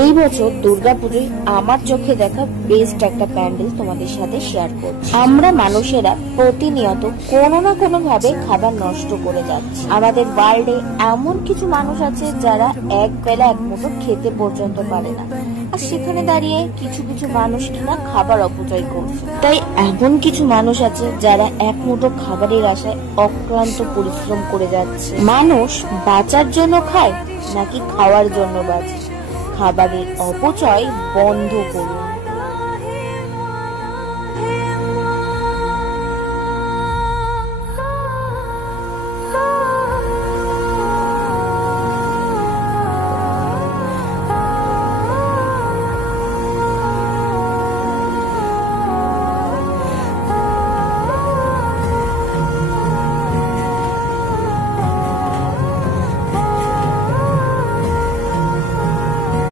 এই বছর দুর্গাপুজোয় আমার চোখে দেখা বেস্ট একটা প্যান্ডেল তোমাদের সাথে শেয়ার করছি। আমরা মানুষেরা প্রতিনিয়ত কোনো না কোনো ভাবে খাবার নষ্ট করে যাচ্ছি। আমাদের ওয়ার্ল্ডে এমন কিছু মানুষ আছে যারা এক বেলা এক মুঠো খেতে পর্যন্ত পারে না, আর সেখানে দাঁড়িয়ে কিছু কিছু মানুষ কিনা খাবার অপচয় করছে। তাই এমন কিছু মানুষ আছে যারা এক মুঠো খাবারের আশায় অক্লান্ত পরিশ্রম করে যাচ্ছে। মানুষ বাঁচার জন্য খায় নাকি খাওয়ার জন্য বাঁচে? খাবারের অপচয় বন্ধ করুন।